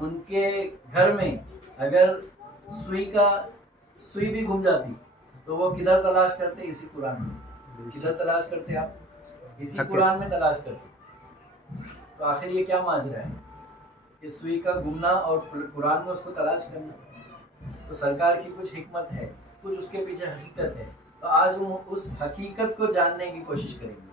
ان کے گھر میں اگر سوئی بھی گھم جاتی تو وہ کدھر تلاش کرتے؟ اسی قرآن میں. کدھر تلاش کرتے آپ؟ اسی قرآن میں تلاش کرتے. تو آخر یہ کیا ماجرا ہے کہ سوئی کا گمنا اور قرآن میں اس کو تلاش کرنا؟ تو سرکار کی کچھ حکمت ہے، کچھ اس کے پیچھے حقیقت ہے. تو آج ہم اس حقیقت کو جاننے کی کوشش کریں گے.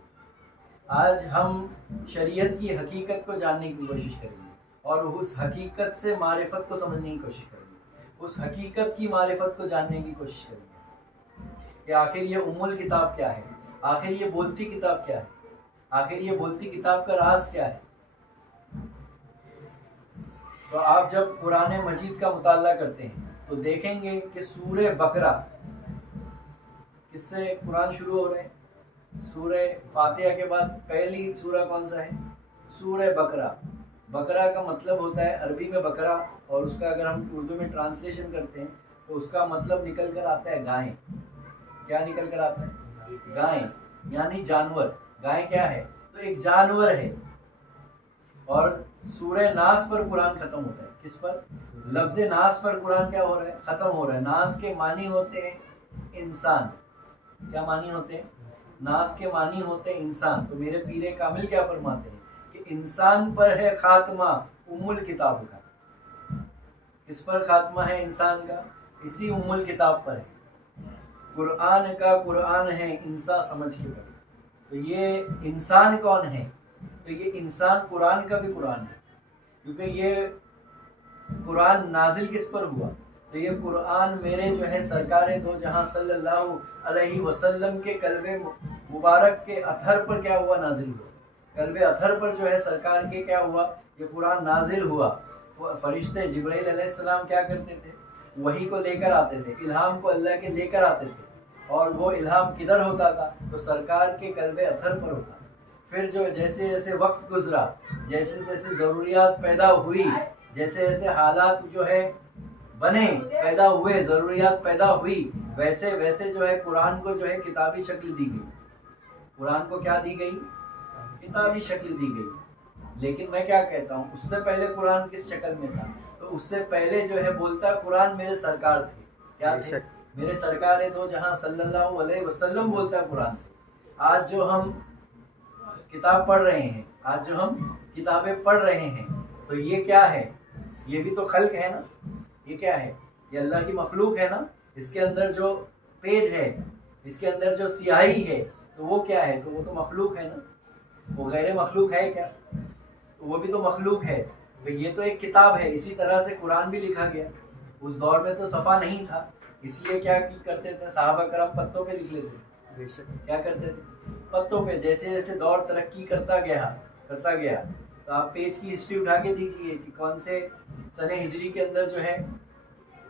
آج ہم شریعت کی حقیقت کو جاننے کی کوشش کریں گے اور اس حقیقت سے معرفت کو سمجھنے کی کوشش کریں گے. اس حقیقت کی معرفت کو جاننے کی کوشش کریں گے کہ آخر یہ ام الکتاب کیا ہے، آخر یہ بولتی کتاب کیا ہے، آخر یہ بولتی کتاب کا راز کیا ہے. تو آپ جب قرآن مجید کا مطالعہ کرتے ہیں تو دیکھیں گے کہ سورہ بقرہ کس سے قرآن شروع ہو رہے ہیں؟ سورہ فاتحہ کے بعد پہلی سورہ کون سا ہے؟ سورہ بقرہ. بقرہ کا مطلب ہوتا ہے عربی میں بقرہ، اور اس کا اگر ہم اردو میں ٹرانسلیشن کرتے ہیں تو اس کا مطلب نکل کر آتا ہے گائے. کیا نکل کر آتا ہے؟ گائے، یعنی جانور. گائے کیا ہے؟ تو ایک جانور ہے. اور سورہ ناس پر قرآن ختم ہوتا ہے. کس پر؟ لفظ ناس پر قرآن کیا ہو رہا ہے؟ ختم ہو رہا ہے. ناس کے معنی ہوتے ہیں انسان. کیا معنی ہوتے ہیں؟ ناس کے معنی ہوتے ہیں انسان. تو میرے پیر کامل کیا فرماتے ہیں کہ انسان پر ہے خاتمہ ام الکتاب کا. کس پر خاتمہ ہے انسان کا؟ اسی ام الکتاب پر ہے. قرآن کا قرآن ہے انسان سمجھ کے پڑھے. تو یہ انسان کون ہے؟ تو یہ انسان قرآن کا بھی قرآن ہے، کیونکہ یہ قرآن نازل کس پر ہوا؟ تو یہ قرآن میرے جو ہے سرکار دو جہاں صلی اللہ علیہ وسلم کے قلب مبارک کے اطہر پر کیا ہوا؟ نازل ہوا. قلب اطہر پر جو ہے سرکار کے کیا ہوا؟ یہ قرآن نازل ہوا. فرشتے جبرائیل علیہ السلام کیا کرتے تھے؟ وحی کو لے کر آتے تھے، الہام کو اللہ کے لے کر آتے تھے. اور وہ الہام کدھر ہوتا تھا؟ تو سرکار کے قلب اطہر پر ہوتا. پھر جو جیسے جیسے وقت گزرا، جیسے جیسے ضروریات پیدا ہوئی، جیسے جیسے حالات جو ہے بنے، پیدا ہوئے، ضروریات پیدا ہوئی، ویسے ویسے جو ہے قرآن کو جو ہے کتابی شکل دی گئی. قرآن کو کیا دی گئی؟ کتابی شکل دی گئی. لیکن میں کیا کہتا ہوں، اس سے پہلے قرآن کس شکل میں تھا؟ تو اس سے پہلے جو ہے بولتا قرآن میرے سرکار تھے. کیا تھے؟ میرے سرکار دو جہاں صلی اللہ علیہ وسلم بولتا قرآن تھے. آج جو ہم کتاب پڑھ رہے ہیں، آج جو ہم کتابیں پڑھ رہے ہیں، تو یہ کیا ہے؟ یہ بھی تو خلق ہے نا. یہ کیا ہے؟ یہ اللہ کی مخلوق ہے نا. اس کے اندر جو پیج ہے، اس کے اندر جو سیاہی ہے، تو وہ کیا ہے؟ تو وہ تو مخلوق ہے نا. وہ غیر مخلوق ہے کیا؟ تو وہ بھی تو مخلوق ہے. تو یہ تو ایک کتاب ہے. اسی طرح سے قرآن بھی لکھا گیا. اس دور میں تو صفحہ نہیں تھا، اس لیے کیا کرتے تھے صحابہ کرام؟ پتوں پہ لکھ لیتے. کیا کرتے تھے؟ پتوں پہ. جیسے جیسے دور ترقی کرتا گیا تو آپ پیج کی ہسٹری اٹھا کے دیکھیے کہ کون سے سن ہجری کے اندر جو ہے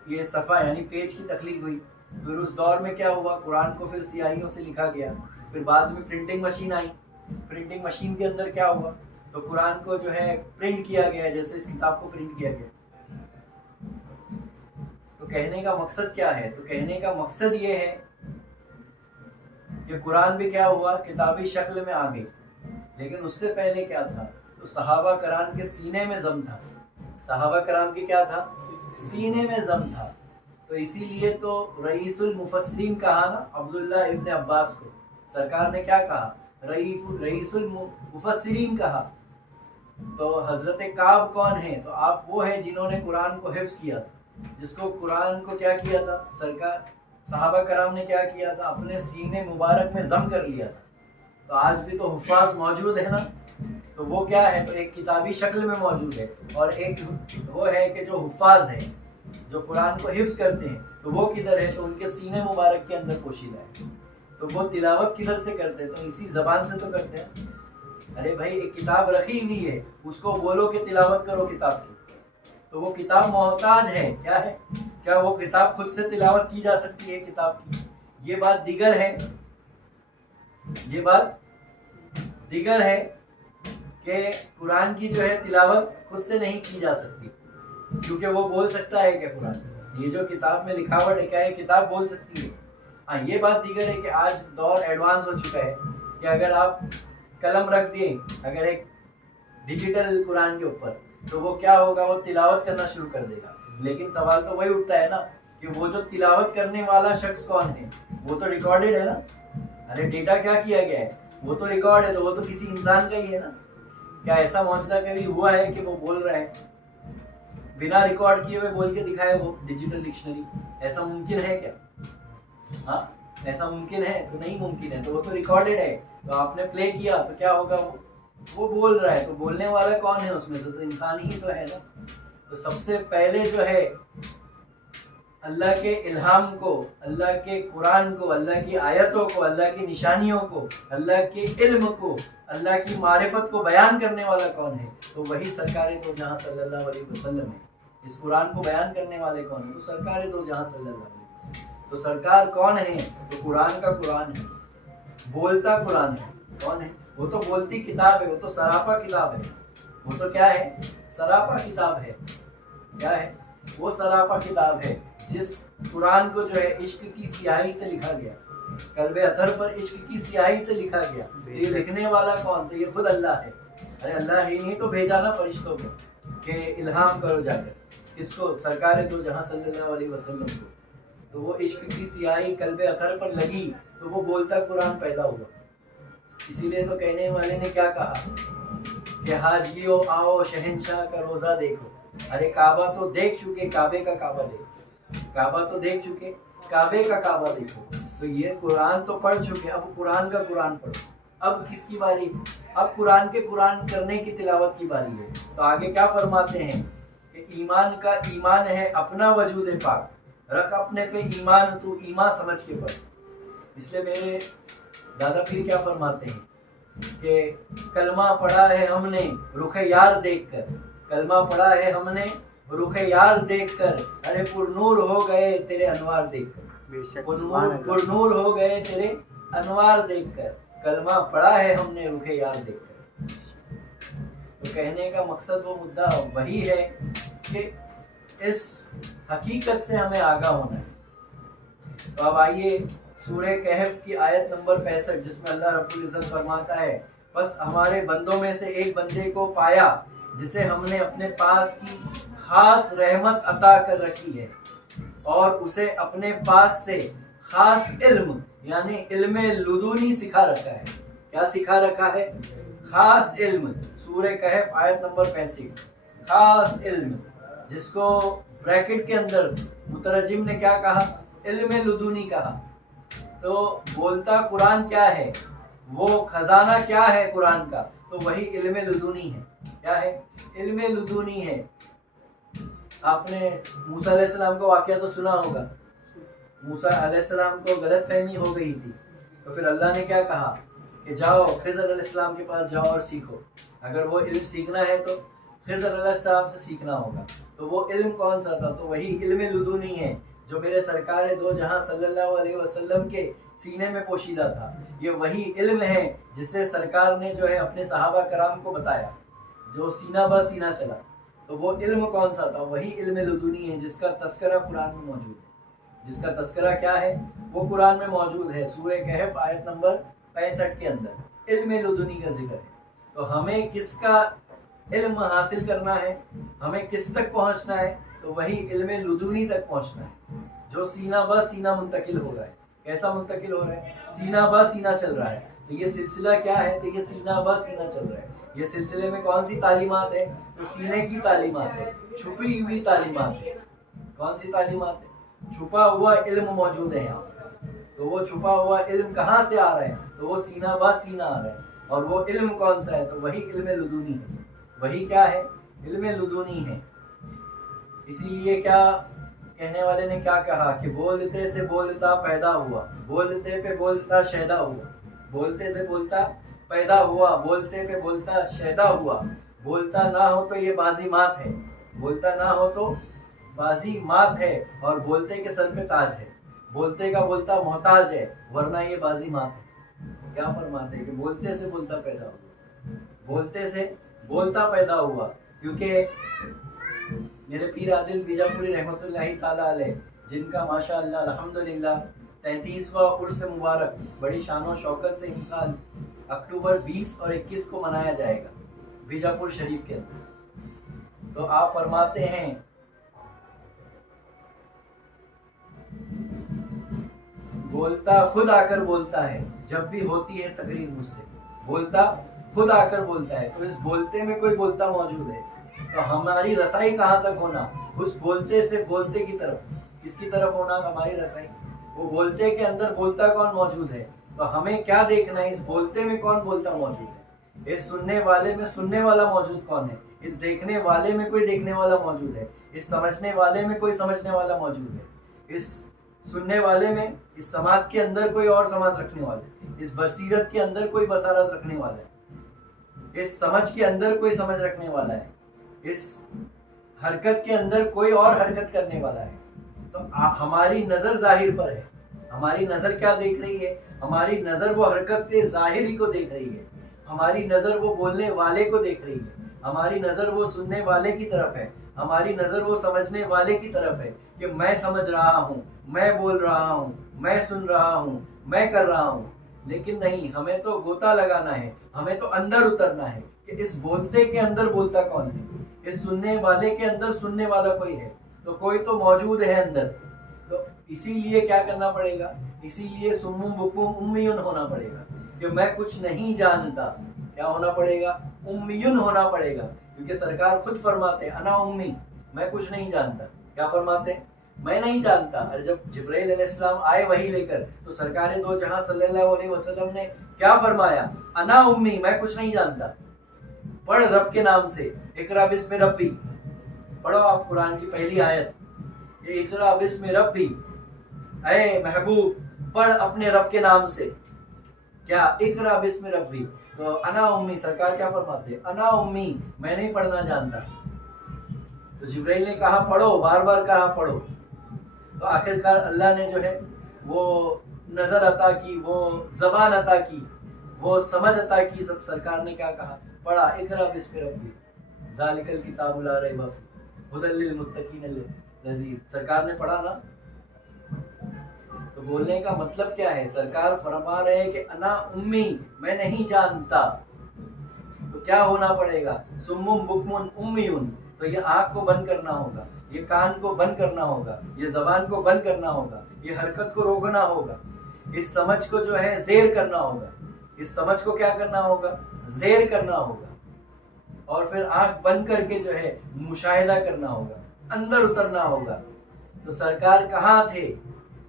یہ صفحہ یعنی پیج کی تخلیق ہوئی. پھر اس دور میں کیا ہوا؟ قرآن کو پھر سیاہیوں سے لکھا گیا. پھر بعد میں printing machine I. Printing machine کے اندر کیا ہوا؟ تو قرآن کو جو ہے پرنٹ کیا گیا، جیسے اس کتاب کو پرنٹ کیا گیا. تو کہنے کا مقصد کیا ہے؟ تو کہنے کا مقصد یہ ہے کہ قرآن بھی کیا ہوا؟ کتابی شکل میں آ گئی. لیکن اس سے پہلے کیا تھا؟ تو صحابہ کرام کے سینے میں ضم تھا. صحابہ کرام کی کیا تھا؟ سینے میں ضم تھا. تو اسی لیے تو رئیس المفسرین کہا نا عبداللہ ابن عباس کو. سرکار نے کیا کہا؟ رئیس المفسرین کہا. تو حضرت کعب کون ہے؟ تو آپ وہ ہیں جنہوں نے قرآن کو حفظ کیا تھا، جس کو قرآن کو کیا کیا تھا؟ سرکار صحابہ کرام نے کیا کیا تھا؟ اپنے سینے مبارک میں ضم کر لیا تھا. تو آج بھی تو حفاظ موجود ہے نا. تو وہ کیا ہے؟ تو ایک کتابی شکل میں موجود ہے، اور ایک وہ ہے کہ جو حفاظ ہے، جو قرآن کو حفظ کرتے ہیں، تو وہ کدھر ہے؟ تو ان کے سینے مبارک کے اندر پوشیدہ ہے. تو وہ تلاوت کدھر سے کرتے ہیں؟ تو اسی زبان سے تو کرتے ہیں. ارے بھائی ایک کتاب رکھی ہوئی ہے، اس کو بولو کہ تلاوت کرو کتاب کی. تو وہ کتاب محتاج ہے. کیا ہے؟ کیا وہ کتاب خود سے تلاوت کی جا سکتی ہے کتاب کی؟ یہ بات دیگر ہے. یہ بات دیگر ہے کہ قرآن کی جو ہے تلاوت خود سے نہیں کی جا سکتی، کیونکہ وہ بول سکتا ہے کہ قرآن یہ جو کتاب میں لکھاوٹ ہے، کیا یہ کتاب بول سکتی ہے؟ ہاں یہ بات دیگر ہے کہ آج دور ایڈوانس ہو چکا ہے کہ اگر آپ قلم رکھ دیں، اگر ایک ڈیجیٹل قرآن کے اوپر، تو وہ کیا ہوگا, وہ تلاوت کرنا شروع کر دے گا. لیکن سوال تو وہی اٹھتا ہے نا کہ وہ جو تلاوت کرنے والا شخص کون ہے, وہ تو ریکارڈڈ ہے نا. ارے ڈیٹا کیا کیا گیا ہے, وہ تو ریکارڈ ہے, تو وہ تو کسی انسان کا ہی ہے نا. کیا ایسا معجزہ کبھی ہوا ہے کہ وہ بول رہے ہیں بنا ریکارڈ کیے ہوئے بول کے دکھائے وہ ڈیجیٹل ڈکشنری؟ ایسا ممکن ہے کیا؟ ہاں ایسا ممکن ہے؟ تو نہیں ممکن ہے. تو وہ تو ریکارڈڈ ہے, تو آپ نے پلے کیا تو کیا ہوگا, وہ بول رہا ہے. تو بولنے والا کون ہے اس میں سے؟ تو انسان ہی تو ہے نا. تو سب سے پہلے جو ہے اللہ کے الہام کو, اللہ کے قرآن کو, اللہ کی آیتوں کو, اللہ کی نشانیوں کو, اللہ کے علم کو, اللہ کی معرفت کو بیان کرنے والا کون ہے؟ تو وہی سرکار دو جہاں صلی اللہ علیہ وسلم ہے. اس قرآن کو بیان کرنے والے کون ہیں؟ تو سرکار دو جہاں صلی اللہ علیہ وسلم. تو سرکار کون ہے؟ تو قرآن کا قرآن ہے, بولتا قرآن ہے. کون ہے وہ؟ تو بولتی کتاب ہے, وہ تو سراپا کتاب ہے. وہ تو کیا ہے؟ سراپا کتاب ہے. کیا ہے وہ؟ سراپا کتاب ہے, جس قرآن کو جو ہے عشق کی سیاہی سے لکھا گیا, قلب اطہر پر عشق کی سیاہی سے لکھا گیا. یہ لکھنے والا کون؟ تو یہ خود اللہ ہے. ارے اللہ ہی نہیں تو بھیجا نا فرشتوں کو کہ الہام کرو جا کر. کس کو؟ سرکار دو جہاں صلی اللہ علیہ وسلم کو. تو وہ عشق کی سیاہی قلب اطہر پر لگی تو وہ بولتا قرآن پیدا ہوا. اسی لیے تو کہنے والے نے کیا کہا کہ حاجیو آؤ شہنشاہ کا روزہ دیکھو. ارے کعبہ تو دیکھ چکے, کعبے کا کعبہ دیکھو. کعبہ تو دیکھ چکے, کعبے کا کعبہ دیکھو. تو یہ قرآن تو پڑھ چکے, اب قرآن کا قرآن پڑھو. اب کس کی باری؟ اب قرآن کے قرآن کرنے کی تلاوت کی باری ہے. تو آگے کیا فرماتے ہیں کہ ایمان کا ایمان ہے اپنا وجود پاک, رکھ اپنے پہ ایمان تو ایمان سمجھ کے پڑھ. اس لیے میرے دادا پیر کیا فرماتے ہیں کہ کلمہ پڑھا ہے ہم نے رخ یار دیکھ کر, کلمہ پڑھا ہے ہم نے رخ یار دیکھ کر, ارے پر نور ہو گئے تیرے انوار دیکھ کر, پر نور ہو گئے تیرے انوار دیکھ کر, کلمہ پڑھا ہے ہم نے رخ یار دیکھ کر. تو کہنے کا مقصد وہ مدعا وہی ہے کہ اس حقیقت سے ہمیں آگاہ ہونا ہے. تو اب آئیے سورہ کہف کی آیت نمبر 65, جس میں اللہ رب العزت فرماتا ہے بس ہمارے بندوں میں سے ایک بندے کو پایا جسے ہم نے اپنے پاس کی خاص رحمت عطا کر رکھی ہے, اور اسے اپنے پاس سے خاص علم یعنی علم لدنی سکھا رکھا ہے. کیا سکھا رکھا ہے؟ خاص علم. سورہ کہف آیت نمبر 65, خاص علم, جس کو بریکٹ کے اندر مترجم نے کیا کہا؟ علم لدنی کہا. تو بولتا قرآن کیا ہے, وہ خزانہ کیا ہے قرآن کا؟ تو وہی علم لدنی ہے. کیا ہے؟ علم لدنی ہے. آپ نے موسیٰ علیہ السلام کا واقعہ تو سنا ہوگا. موسیٰ علیہ السلام کو غلط فہمی ہو گئی تھی, تو پھر اللہ نے کیا کہا کہ جاؤ خضر علیہ السلام کے پاس جاؤ اور سیکھو. اگر وہ علم سیکھنا ہے تو خضر علیہ السلام سے سیکھنا ہوگا. تو وہ علم کون سا تھا؟ تو وہی علم لدنی ہے جو میرے سرکار دو جہاں صلی اللہ علیہ وسلم کے سینے میں پوشیدہ تھا. یہ وہی علم ہے جسے سرکار نے جو ہے اپنے صحابہ کرام کو بتایا, جو سینہ بہ سینہ چلا. تو وہ علم کون سا تھا؟ وہی علم لدنی ہے جس کا تذکرہ قرآن میں موجود ہے. جس کا تذکرہ کیا ہے؟ وہ قرآن میں موجود ہے. سورہ کہف آیت نمبر 65 کے اندر علم لدنی کا ذکر ہے. تو ہمیں کس کا علم حاصل کرنا ہے, ہمیں کس تک پہنچنا ہے؟ تو وہی علم لدنی تک پہنچنا ہے جو سینہ بہ سینہ منتقل ہو رہا ہے. کیسا منتقل ہو رہا ہے؟ سینہ بہ سینہ چل رہا ہے. تو یہ سلسلہ کیا ہے؟ تو یہ سینہ بہ سینہ چل رہا ہے. یہ سلسلے میں کون سی تعلیمات ہے؟ تو سینے کی تعلیمات ہے, چھپی ہوئی تعلیمات ہے. کون سی تعلیمات ہے؟ چھپا ہوا علم موجود ہے یہاں. تو وہ چھپا ہوا علم کہاں سے آ رہا ہے؟ تو وہ سینہ بہ سینہ آ رہا ہے. اور وہ علم کون سا ہے؟ تو وہی علم لدنی ہے. وہی کیا ہے؟ علم لدنی ہے. اسی لیے کیا کہنے والے نے کیا کہا کہ بولتے سے بولتا پیدا ہوا, بولتے پہ بولتا شیدا ہوا. بولتے سے بولتا پیدا ہوا, بولتے پہ بولتا شیدا ہوا. بولتا نہ ہو تو یہ بازی مات ہے, بولتا نہ ہو تو بازی مات ہے, اور بولتے کے سر پہ تاج ہے. بولتے کا بولتا محتاج ہے, ورنہ یہ بازی مات ہے. کیا فرماتے ہیں کہ بولتے سے بولتا پیدا ہوا, بولتے سے بولتا پیدا ہوا. کیونکہ میرے پیر عادل بیجاپوری رحمۃ اللہ تعالیٰ علیہ, جن کا ماشاء اللہ الحمدللہ 33واں عرس مبارک بڑی شان و شوکت سے اس سال اکتوبر 20 اور 21 کو منایا جائے گا بیجاپور شریف کے اندر. تو آپ فرماتے ہیں بولتا خود آ کر بولتا ہے جب بھی ہوتی ہے تقریر مجھ سے، بولتا خود آ کر بولتا ہے، تو اس بولتے میں کوئی بولتا موجود ہے، تو ہماری رسائی کہاں تک ہونا؟ اس بولتے سے بولتے کی طرف، کس کی طرف ہونا ہماری رسائی؟ وہ بولتے کے اندر بولتا کون موجود ہے، تو ہمیں کیا دیکھنا ہے اس بولتے میں کون بولتا موجود ہے، اس سننے والے میں سننے والا موجود کون ہے، اس دیکھنے والے میں کوئی دیکھنے والا موجود ہے، اس سمجھنے والے میں کوئی سمجھنے والا موجود ہے، اس سننے والے میں، اس سماعت کے اندر کوئی اور سماعت رکھنے والا ہے، اس بصیرت کے اندر کوئی بصارت رکھنے والا ہے، اس سمجھ کے اندر کوئی سمجھ رکھنے والا ہے، اس حرکت کے اندر کوئی اور حرکت کرنے والا ہے۔ تو ہماری نظر ظاہر پر ہے، ہماری نظر کیا دیکھ رہی ہے؟ ہماری نظر وہ حرکت ظاہری کو دیکھ رہی ہے، ہماری نظر وہ بولنے والے کو دیکھ رہی ہے، ہماری نظر وہ سننے والے کی طرف ہے، ہماری نظر وہ سمجھنے والے کی طرف ہے کہ میں سمجھ رہا ہوں، میں بول رہا ہوں، میں سن رہا ہوں، میں کر رہا ہوں۔ لیکن نہیں، ہمیں تو غوطہ لگانا ہے، ہمیں تو اندر اترنا ہے کہ اس بولتے کے اندر بولتا کون ہے، اس سننے والے کے اندر سننے والا کوئی ہے، تو کوئی تو موجود ہے اندر۔ تو اسی لیے کیا کرنا پڑے گا؟ اسی لیے سمم بکم امیون ہونا پڑے گا کہ میں کچھ نہیں جانتا۔ کیا ہونا پڑے گا؟ امیون ہونا پڑے گا، کیونکہ سرکار خود فرماتے انا امی، میں کچھ نہیں جانتا۔ کیا فرماتے؟ میں نہیں جانتا۔ اور جب جبرائیل علیہ السلام آئے وحی لے کر، تو سرکار دو جہاں صلی اللہ علیہ وسلم نے کیا فرمایا؟ انا امی، میں کچھ نہیں جانتا۔ پڑھ رب کے نام سے، اقرا بسم ربی، پڑھو آپ قرآن کی پہلی آیت، یہ اقرا بسم ربی، اے محبوب پڑھ اپنے رب کے نام سے، کیا؟ اقرا بسم ربی۔ تو انا امی، سرکار کیا فرماتے؟ انا امی، میں نہیں پڑھنا جانتا۔ تو جبرائیل نے کہا پڑھو، بار بار کہا پڑھو، تو آخرکار اللہ نے جو ہے وہ نظر عطا کی، وہ زبان عطا کی، وہ سمجھ عطا کی۔ سب سرکار نے کیا کہا؟ پڑھا اقرا بسم ربی ذالک الکتاب لا ریب فیہ ھدی للمتقین الذین، سرکار نے پڑھا نا۔ تو بولنے کا مطلب کیا ہے؟ سرکار فرما رہے ہیں کہ انا امی، میں نہیں جانتا۔ تو کیا ہونا پڑے گا؟ سمم بکمن امیون، تو یہ آنکھ کو بند کرنا ہوگا، یہ کان کو بند کرنا ہوگا، یہ زبان کو بند کرنا ہوگا، یہ حرکت کو روکنا ہوگا، اس سمجھ کو جو ہے زیر کرنا ہوگا، اس سمجھ کو کیا کرنا ہوگا؟ زیر کرنا ہوگا، اور پھر آنکھ بند کر کے جو ہے مشاہدہ کرنا ہوگا، اندر اترنا ہوگا۔ تو سرکار کہاں تھے؟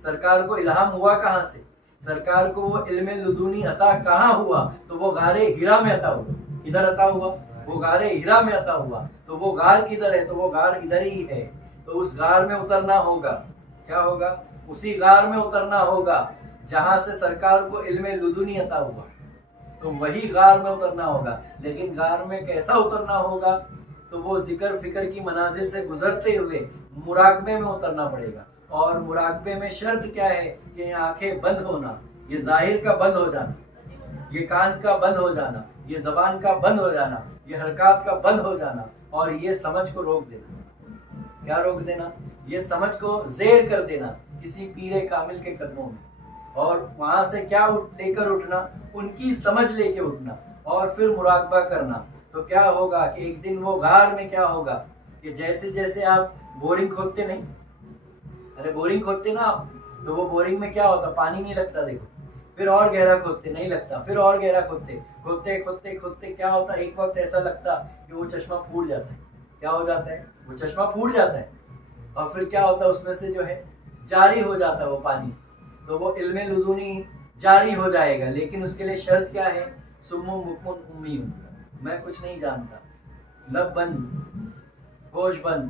سرکار کو الہام ہوا کہاں سے؟ سرکار کو وہ علم لدنی عطا کہاں ہوا؟ تو وہ غار ہرا میں عطا ہوا۔ ادھر عطا ہوا، وہ غار ہرا میں عطا ہوا۔ تو وہ غار کدھر ہے؟ تو وہ غار ادھر ہی ہے۔ تو اس غار میں اترنا ہوگا۔ کیا ہوگا؟ اسی غار میں اترنا ہوگا جہاں سے سرکار کو علم لدنی عطا ہوا، تو وہی غار میں اترنا ہوگا۔ لیکن غار میں کیسا اترنا ہوگا؟ تو وہ ذکر فکر کی منازل سے گزرتے ہوئے مراقبے میں اترنا پڑے گا۔ اور مراقبے میں شرط کیا ہے؟ کہ یہ آنکھیں بند ہونا، یہ ظاہر کا بند ہو جانا، یہ کان کا بند ہو جانا، یہ زبان کا بند ہو جانا، یہ حرکات کا بند ہو جانا، اور یہ سمجھ کو روک دینا۔ کیا روک دینا؟ یہ سمجھ کو زیر کر دینا کسی پیر کامل کے قدموں میں، اور وہاں سے کیا لے کر اٹھنا؟ ان کی سمجھ لے کے اٹھنا، اور پھر مراقبہ کرنا۔ تو کیا ہوگا کہ ایک دن وہ غار میں کیا ہوگا کہ جیسے جیسے آپ بورنگ کھودتے نہیں، ارے بورنگ کھودتے نا آپ، تو وہ بورنگ میں کیا ہوتا؟ پانی نہیں لگتا، دیکھو، پھر اور گہرا کھودتے نہیں لگتا، پھر اور گہرا کھودتے، کھودتے کھودتے کھودتے کیا ہوتا؟ ایک وقت ایسا لگتا کہ وہ چشمہ پھوٹ جاتا ہے۔ کیا ہو جاتا ہے؟ وہ چشمہ پھوٹ جاتا ہے، اور پھر کیا ہوتا ہے؟ اس میں سے جو ہے جاری ہو جاتا ہے وہ پانی، تو وہ علم لدنی جاری ہو جائے گا۔ لیکن اس کے لیے شرط کیا ہے؟ سمم بکمن امیون، میں کچھ نہیں جانتا، لب بند، ہوش بند،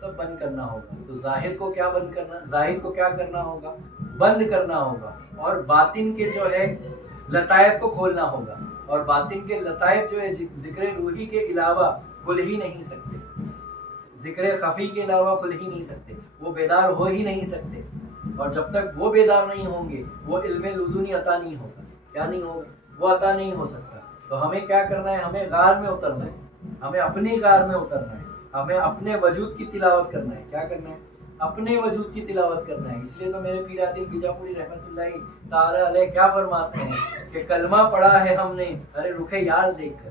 سب بند کرنا ہوگا۔ تو ظاہر کو کیا بند کرنا؟ ظاہر کو کیا کرنا ہوگا؟ بند کرنا ہوگا، اور باطن کے جو ہے لطائف کو کھولنا ہوگا۔ اور باطن کے لطائف جو ہے ذکر روحی کے علاوہ کھل ہی نہیں سکتے، ذکر خفی کے علاوہ کھل ہی نہیں سکتے، وہ بیدار ہو ہی نہیں سکتے۔ اور جب تک وہ بیدار نہیں ہوں گے وہ علم لدنی عطا نہیں ہوگا۔ کیا نہیں ہوگا؟ وہ عطا نہیں ہو سکتا۔ تو ہمیں کیا کرنا ہے؟ ہمیں غار میں اترنا ہے، ہمیں اپنی غار میں اترنا ہے، ہمیں اپنے وجود کی تلاوت کرنا ہے۔ کیا کرنا ہے؟ اپنے وجود کی تلاوت کرنا ہے۔ اس لیے تو میرے پیر عادل بیجاپوری رحمۃ اللہ تعالی علیہ کیا فرماتے ہیں کہ کلمہ پڑھا ہے ہم نے ارے رخ یار دیکھ کر،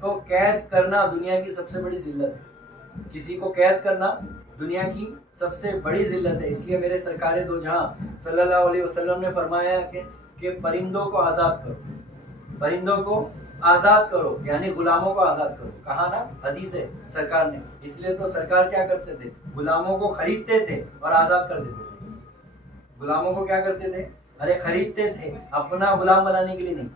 کو قید کرنا دنیا کی سب سے بڑی ذلت ہے. کسی کو قید کرنا دنیا کی سب سے بڑی ذلت ہے. اس لیے میرے سرکار دو جہاں صلی اللہ علیہ وسلم نے فرمایا کہ پرندوں کو آزاد کرو, پرندوں کو آزاد کرو, یعنی غلاموں کو آزاد کرو. کہا نا, حدیث ہے سرکار نے. اس لیے تو سرکار کیا کرتے تھے, غلاموں کو خریدتے تھے اور آزاد کر دیتے تھے. غلاموں کو کیا کرتے تھے, ارے خریدتے تھے, اپنا غلام بنانے کے لیے نہیں,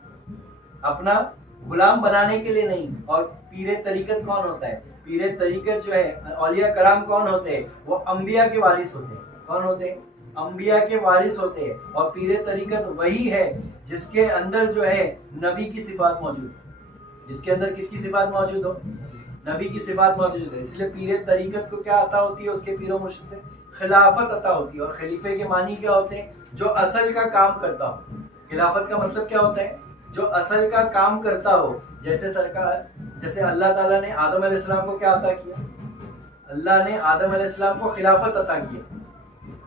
اپنا غلام بنانے کے لیے نہیں. اور پیر طریقت کون ہوتا ہے, پیر طریقت جو ہے, اولیاء کرام کون ہوتے ہیں, وہ انبیاء کے وارث ہوتے ہیں. کون ہوتے ہیں, انبیاء کے وارث ہوتے ہیں. اور پیر طریقت وہی ہے جس کے اندر جو ہے نبی کی صفات موجود ہے, جس کے اندر کس کی صفات موجود ہو, نبی کی صفات موجود ہے. اس لیے پیر طریقت کو کیا عطا ہوتی ہے, اس کے پیر و مرشد سے خلافت عطا ہوتی ہے. اور خلیفے کے معنی کیا ہوتے ہیں, جو اصل کا کام کرتا ہو. خلافت کا مطلب کیا ہوتا ہے, جو اصل کا کام کرتا ہو. جیسے اللہ تعالیٰ نے آدم علیہ السلام کو کیا عطا کیا, اللہ نے آدم علیہ السلام کو خلافت عطا کیا.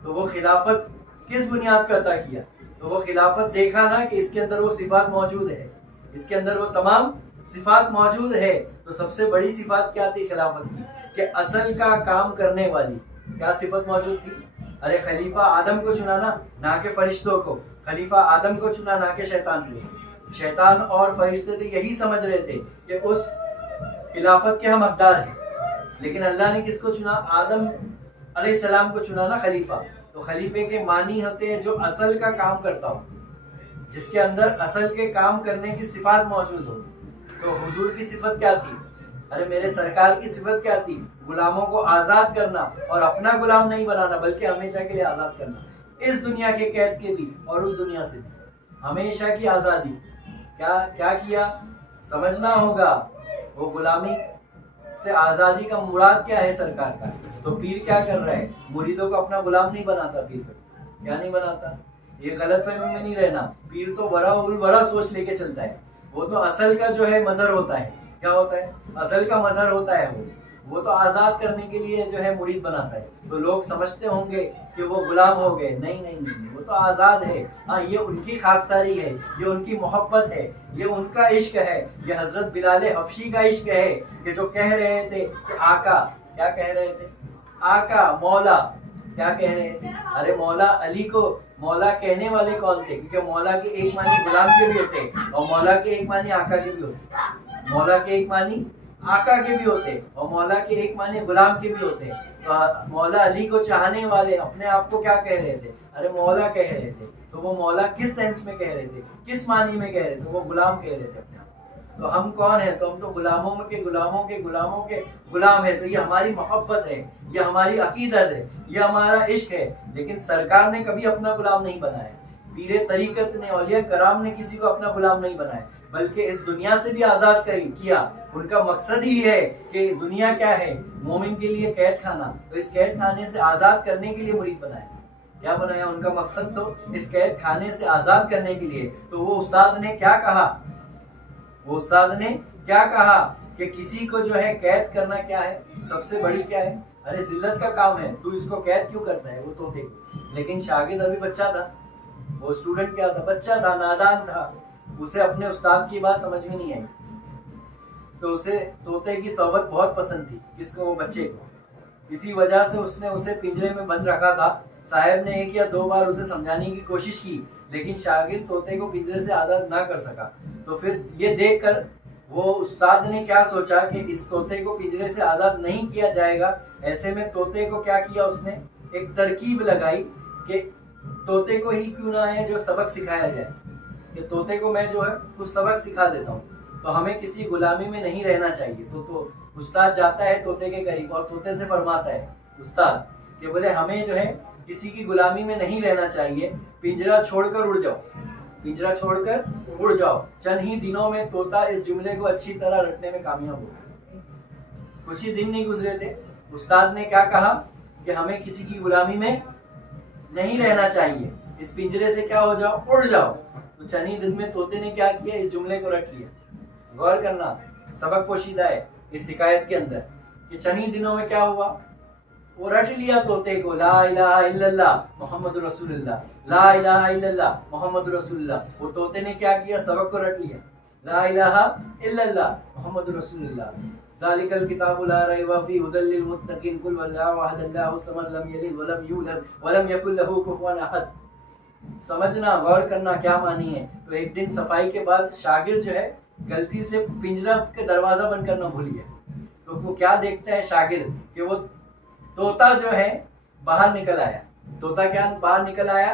تو وہ خلافت کس بنیاد پہ عطا کیا, تو وہ خلافت دیکھا نا کہ اس کے اندر وہ صفات موجود ہے, اس کے اندر وہ تمام صفات موجود ہے. تو سب سے بڑی صفات کیا تھی خلافت کی, کہ اصل کا کام کرنے والی کیا صفت موجود تھی. ارے خلیفہ آدم کو چنا نا, نہ کہ فرشتوں کو. خلیفہ آدم کو چنا, نہ کہ شیطان کو. شیطان اور فرشتے تو یہی سمجھ رہے تھے کہ اس خلافت کے ہم حقدار ہیں, لیکن اللہ نے کس کو چنا, آدم علیہ السلام کو چنا نا خلیفہ. تو خلیفے کے معنی ہوتے ہیں جو اصل کا کام کرتا ہو, جس کے اندر اصل کے کام کرنے کی صفات موجود ہو. تو حضور کی صفت کیا تھی, ارے میرے سرکار کی صفت کیا تھی, غلاموں کو آزاد کرنا, اور اپنا غلام نہیں بنانا بلکہ ہمیشہ کے لیے آزاد کرنا, اس دنیا کے قید کے بھی اور اس دنیا سے بھی ہمیشہ کی آزادی. کیا کیا سمجھنا ہوگا, وہ غلامی سے آزادی کا مراد کیا ہے سرکار کا. تو پیر کیا کر رہا ہے, مریدوں کو اپنا غلام نہیں بناتا. پیر کیا نہیں بناتا, یہ غلط فہمی میں نہیں رہنا. پیر تو بڑا سوچ لے کے چلتا ہے. وہ تو اصل کا جو ہے مظہر ہوتا ہے. کیا ہوتا ہے, اصل کا مظہر ہوتا ہے. وہ تو آزاد کرنے کے لیے جو ہے مرید بناتا ہے. تو لوگ سمجھتے ہوں گے کہ وہ غلام ہو گئے. نہیں, وہ تو آزاد ہے. ہاں, یہ ان کی خاکساری ہے, یہ ان کی محبت ہے, یہ ان کا عشق ہے. یہ حضرت بلال حبشی کا عشق ہے کہ جو کہہ رہے تھے کہ آقا, کیا کہہ رہے تھے, آقا مولا, کیا کہہ رہے تھے. ارے مولا علی کو مولا کہنے والے کون تھے, کیونکہ مولا کے ایک معنی غلام کے بھی ہوتے اور مولا کے ایک معنی آقا کے بھی ہوتے. مولا کے ایک معنی آقا کے بھی ہوتے اور مولا کے ایک معنی غلام کے بھی ہوتے. مولا علی کو چاہنے والے اپنے آپ کو کیا کہہ رہے تھے, ارے مولا کہہ رہے تھے. تو وہ مولا کس سینس میں کہہ رہے تھے, کس معنی میں کہہ رہے تھے, وہ غلام کہہ رہے تھے اپنے آپ. تو ہم کون ہیں, تو ہم تو غلاموں کے غلام ہیں. تو یہ ہماری محبت ہے, یہ ہماری عقیدت ہے, یہ ہمارا عشق ہے. لیکن سرکار نے کبھی اپنا غلام نہیں بنایا. پیر طریقت نے, اولیاء کرام نے کسی کو اپنا غلام نہیں بنایا, بلکہ اس دنیا سے بھی آزاد کیا. ان کا مقصد ہی ہے کہ دنیا کیا ہے, مومن کے لیے قید خانہ. تو اس قید خانے سے آزاد کرنے کے لیے مرید بنایا. کیا بنایا, ان کا مقصد تو اس قید خانے سے آزاد کرنے کے لیے. تو وہ استاد نے کیا کہا, وہ استاد نے کیا کہا کہ کسی کو جو ہے قید کرنا کیا ہے, سب سے بڑی کیا ہے, ارے ذلت کا کام ہے. تو اس کو قید کیوں کرتا ہے, وہ طوطے کو. لیکن شاگرد ابھی بچہ تھا, وہ اسٹوڈنٹ کیا تھا, بچہ تھا, نادان تھا. اسے اپنے استاد کی بات سمجھ میں نہیں آئی. تو اسے طوطے کی صحبت بہت پسند تھی. کس کو, وہ بچے کو. اسی وجہ سے اس نے اسے پنجرے میں بند رکھا تھا. صاحب نے 1 یا 2 بار اسے سمجھانے کی کوشش کی, لیکن شاگرد طوطے کو پنجرے سے آزاد نہ کر سکا. تو پھر یہ دیکھ کر وہ استاد نے کیا سوچا کہ اس طوطے کو پنجرے سے آزاد نہیں کیا جائے گا. ایسے میں طوطے کو کیا کیا, اس نے ایک ترکیب لگائی کہ طوطے کو ہی کیوں نہ ہے جو سبق سکھایا جائے, کہ طوطے کو میں جو ہے کچھ سبق سکھا دیتا ہوں. تو ہمیں کسی غلامی میں نہیں رہنا چاہیے. تو استاد جاتا ہے طوطے کے قریب اور طوطے سے فرماتا ہے استاد کہ بولے ہمیں جو ہے کسی کی غلامی میں نہیں رہنا چاہیے, پنجرا چھوڑ کر اڑ جاؤ, پنجرا چھوڑ کر اڑ جاؤ. چند ہی دنوں میں طوطا اس جملے کو اچھی طرح رٹنے میں کامیاب ہو گیا. کچھ ہی دن نہیں گزرے تھے, استاد نے کیا کہا کہ ہمیں کسی کی غلامی میں نہیں رہنا چاہیے, اس پنجرے سے کیا ہو جاؤ, اڑ جاؤ. تو چند ہی دن میں طوطے نے کیا کیا, اس جملے کو رٹ لیا. غور کرنا, سبق پوشیدہ ہے اس حکایت کے اندر کہ چند ہی دنوں میں کیا ہوا, وہ رٹ لیا طوطے کو, لا الہ الا اللہ محمد رسول اللہ, لا الہ الا اللہ محمد رسول اللہ. وہ طوطے نے کیا کیا, سبق کو رٹ لیا. لا الہ الا اللہ محمد رسول اللہ ذالک الکتاب لا ریب فیہ ھدی للمتقین قل واللہ احد اللہ الصمد لم یلد ولم یولد ولم یکن لہ کفوا احد. سمجھنا غور کرنا کیا معنی ہے. تو ایک دن صفائی کے بعد شاگرد جو ہے غلطی سے پنجرہ کے دروازہ بند کرنا بھول گیا. تو وہ کیا دیکھتا ہے شاگرد کہ وہ طوطا جو ہے باہر نکل آیا. طوطا کیا باہر نکل آیا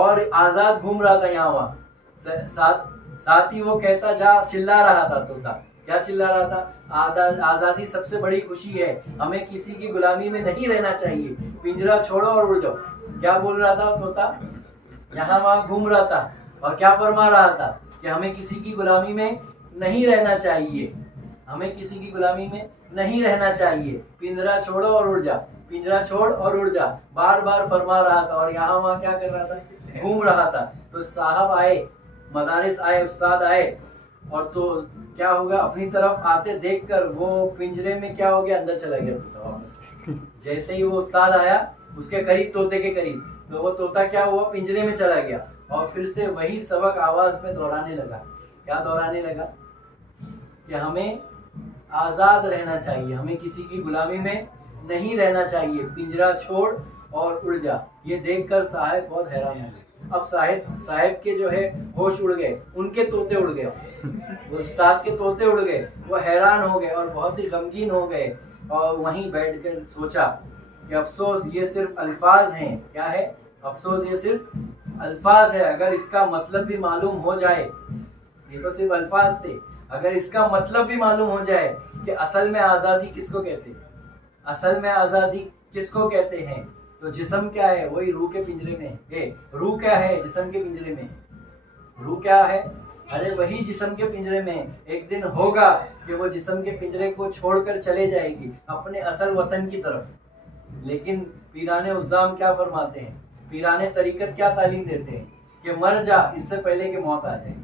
اور آزاد گھوم رہا تھا یہاں وہاں. ساتھ ہی وہ کہتا جا چلا رہا تھا. طوطا کیا چلا رہا تھا؟ آزادی سب سے بڑی خوشی ہے, ہمیں کسی کی غلامی میں نہیں رہنا چاہیے, پنجرہ چھوڑو اور اڑ جاؤ. کیا بول رہا تھا طوطا؟ یہاں وہاں گھوم رہا تھا اور کیا فرما رہا تھا کہ ہمیں کسی کی غلامی میں نہیں رہنا چاہیے, ہمیں کسی کی غلامی میں نہیں رہنا چاہیے, پنجرہ چھوڑو اور اڑ جا, پنجرہ چھوڑ اور اڑ جا, بار بار فرما رہا تھا. اور یہاں وہاں کیا کر رہا تھا؟ گھوم رہا تھا. تو صاحب آئے, مدارس آئے, استاد آئے, اور تو کیا ہوگا, اپنی طرف آتے دیکھ کر وہ پنجرے میں کیا ہو گیا, اندر چلا گیا طوطا واپس. جیسے ہی وہ استاد آیا اس کے قریب, طوطے کے قریب, تو وہ طوطا کیا ہوا, پنجرے میں چلا گیا اور پھر سے وہی سبق آواز میں دہرانے لگا. کیا دہرانے لگا؟ کہ ہمیں آزاد رہنا چاہیے, ہمیں کسی کی غلامی میں نہیں رہنا چاہیے, پنجرہ چھوڑ اور اڑ جا. یہ دیکھ کر صاحب بہت حیران ہو گئے. اب صاحب کے جو ہے ہوش اڑ گئے, ان کے طوطے اڑ گئے, وہ استاد کے طوطے اڑ گئے. وہ حیران ہو گئے اور بہت ہی غمگین ہو گئے, اور وہیں بیٹھ کر سوچا کہ افسوس یہ صرف الفاظ ہیں. کیا ہے؟ افسوس یہ صرف الفاظ ہے. اگر اس کا مطلب بھی معلوم ہو جائے, یہ تو صرف الفاظ تھے, اگر اس کا مطلب بھی معلوم ہو جائے کہ اصل میں آزادی کس کو کہتے ہیں, اصل میں آزادی کس کو کہتے ہیں, تو جسم کیا ہے, وہی روح کے پنجرے میں ہے. روح کیا ہے جسم کے پنجرے میں؟ روح کیا ہے؟ ارے وہی جسم کے پنجرے میں. ایک دن ہوگا کہ وہ جسم کے پنجرے کو چھوڑ کر چلے جائے گی اپنے اصل وطن کی طرف. لیکن پیران عظام کیا فرماتے ہیں, پیران طریقت کیا تعلیم دیتے ہیں کہ مر جا اس سے پہلے کہ موت آ جائے,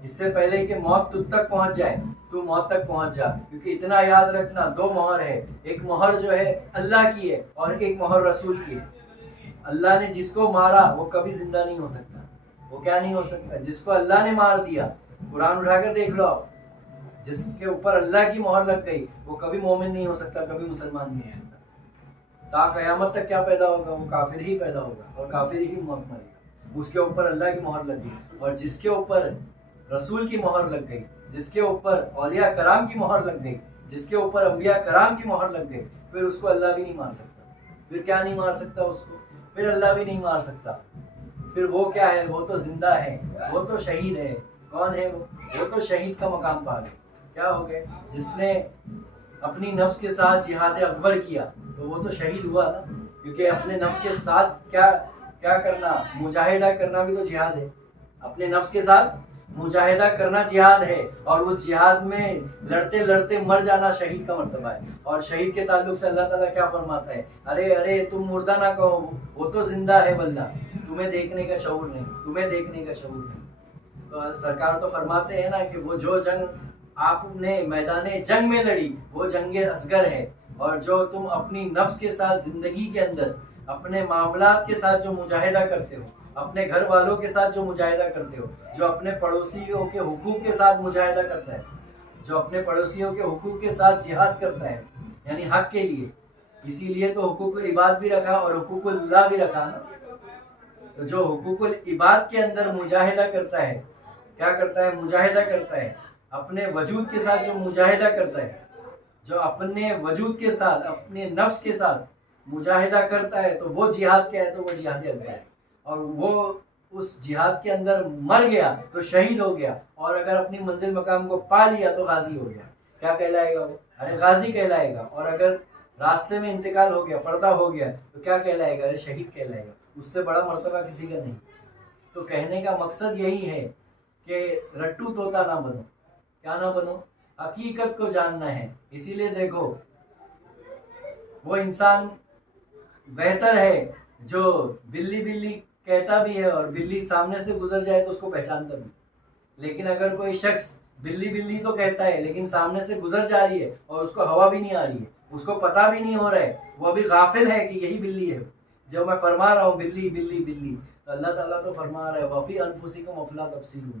اس سے پہلے کہ موت تجھ تک پہنچ جائے, تو موت تک پہنچ جا. کیونکہ اتنا یاد رکھنا, دو مہر ہے, ایک مہر جو ہے اللہ کی ہے اور ایک مہر رسول کی ہے. اللہ نے جس کو مارا وہ کبھی زندہ نہیں ہو سکتا. وہ کیا نہیں ہو سکتا؟ جس کو اللہ نے مار دیا, قرآن اٹھا کر دیکھ لو آپ, جس کے اوپر اللہ کی مہر لگ گئی وہ کبھی مومن نہیں ہو سکتا, کبھی مسلمان نہیں ہو سکتا. تا قیامت تک کیا پیدا ہوگا؟ وہ کافر ہی پیدا ہوگا اور کافر ہی موت مرے گا. اس کے اوپر اللہ کی مہر لگ گئی, اور جس کے اوپر رسول کی مہر لگ گئی, جس کے اوپر اولیاء کرام کی مہر لگ گئی, جس کے اوپر انبیاء کرام کی مہر لگ گئی, پھر اس کو اللہ بھی نہیں مار سکتا. پھر کیا نہیں مار سکتا اس کو؟ پھر اللہ بھی نہیں مار سکتا. پھر وہ کیا ہے؟ وہ تو زندہ ہے, وہ تو شہید ہے. کون ہے وہ؟ وہ تو شہید کا مقام پا گئے. کیا ہو گئے؟ جس نے اپنی نفس کے ساتھ جہاد اکبر کیا تو وہ تو شہید ہوا نا. کیونکہ اپنے نفس کے ساتھ کیا کرنا, مجاہدہ کرنا بھی تو جہاد ہے. اپنے نفس کے ساتھ مجاہدہ کرنا جہاد ہے, اور اس جہاد میں لڑتے لڑتے مر جانا شہید کا مرتبہ ہے. اور شہید کے تعلق سے اللہ تعالیٰ کیا فرماتا ہے, ارے تم مردہ نہ کہو, وہ تو زندہ ہے واللہ, تمہیں دیکھنے کا شعور نہیں, تمہیں دیکھنے کا شعور نہیں. تو سرکار تو فرماتے ہیں نا کہ وہ جو جنگ آپ نے میدان جنگ میں لڑی وہ جنگ اصغر ہے, اور جو تم اپنی نفس کے ساتھ زندگی کے اندر اپنے معاملات کے ساتھ جو مجاہدہ کرتے ہو, اپنے گھر والوں کے ساتھ جو مجاہدہ کرتے ہو, جو اپنے پڑوسیوں کے حقوق کے ساتھ مجاہدہ کرتا ہے, جو اپنے پڑوسیوں کے حقوق کے ساتھ جہاد کرتا ہے, یعنی حق کے لیے. اسی لیے تو حقوق العباد بھی رکھا اور حقوق اللہ بھی رکھا نا. تو جو حقوق العباد کے اندر مجاہدہ کرتا ہے, کیا کرتا ہے؟ مجاہدہ کرتا ہے. اپنے وجود کے ساتھ جو مجاہدہ کرتا ہے, جو اپنے وجود کے ساتھ اپنے نفس کے ساتھ مجاہدہ کرتا ہے, تو وہ جہاد کیا ہے؟ تو وہ جہاد اکبر ہے. اور وہ اس جہاد کے اندر مر گیا تو شہید ہو گیا, اور اگر اپنی منزل مقام کو پا لیا تو غازی ہو گیا. کیا کہلائے گا وہ؟ ارے غازی کہلائے گا. اور اگر راستے میں انتقال ہو گیا, پردہ ہو گیا, تو کیا کہلائے گا؟ ارے شہید کہلائے گا. اس سے بڑا مرتبہ کسی کا نہیں. تو کہنے کا مقصد یہی ہے کہ رٹو طوطا نہ بنو. کیا نہ بنو؟ حقیقت کو جاننا ہے. اسی لیے دیکھو, وہ انسان بہتر ہے جو بلی کہتا بھی ہے اور بلی سامنے سے گزر جائے تو اس کو پہچانتا بھی. لیکن اگر کوئی شخص بلی تو کہتا ہے لیکن سامنے سے گزر جا رہی ہے اور اس کو ہوا بھی نہیں آ رہی ہے, اس کو پتہ بھی نہیں ہو رہا ہے, وہ ابھی غافل ہے کہ یہی بلی ہے جو میں فرما رہا ہوں, بلی بلی بلی. تو اللہ تعالیٰ تو فرما رہا ہے وفی انفسکم افلا تبصرون,